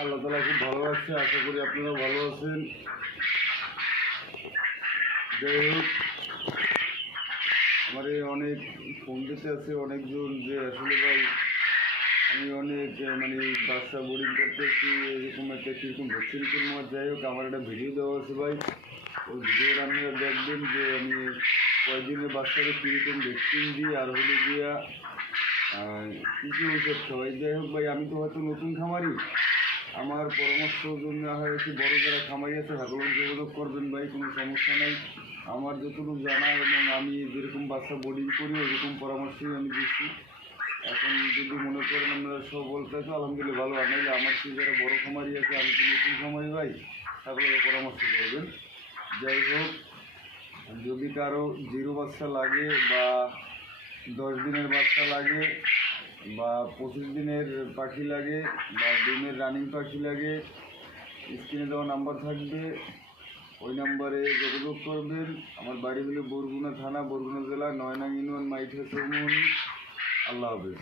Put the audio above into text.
আল্লাহ তালা খুব ভালো আছে, আশা করি আপনারাও ভালো আছেন। যাই হোক, আমার অনেক ফোন দিতে আছে অনেকজন যে আসলে ভাই আমি অনেক বাচ্চা বোর্ডিং করতেছি, এরকম একটা কীরকম ভ্যাকসিন কিনবো। যাই হোক, আমার একটা ভিডিও দেওয়া আছে ভাই, ওই ভিডিওটা আপনারা দেখবেন যে আমি কয়েকদিনের বাচ্চাকে কীরকম ভ্যাকসিন দিই আর হলে গিয়া কী কী ঔষধ খাওয়াই। যাই হোক ভাই, আমি তো হয়তো নতুন খামারি, আমার পরামর্শ জন্য হয়েছে বড় যারা খামারি আছে সকলের যোগাযোগ করবেন ভাই, কোনো সমস্যা নেই। আমার যতটুকু জানা এবং আমি যেরকম বাচ্চা বোর্ডিং করি ওইরকম পরামর্শই আমি দিচ্ছি। এখন যদি মনে করেন আপনারা সব বলতে তো আলহামদুলিল্লাহ ভালো, আর নাহলে আমার কি যারা বড়ো খামারি আছে, আমি তো নতুন খামারি ভাই, সকলের পরামর্শ করবেন। যাই হোক, যদি কারো জিরো বাচ্চা লাগে বা 10 দিনের বাচ্চা লাগে বা 25 দিনের পাখি লাগে বা ডিমের রানিং পাখি লাগে, স্ক্রিনে দেওয়া নাম্বার থাকবে, ওই নাম্বারে যোগাযোগ করবেন। আমার বাড়ি হলো বরগুনা থানা, বরগুনা জেলা, 9 নং ইউনিয়ন, মাইথা চৌমুহনী। আল্লাহ হাফেজ।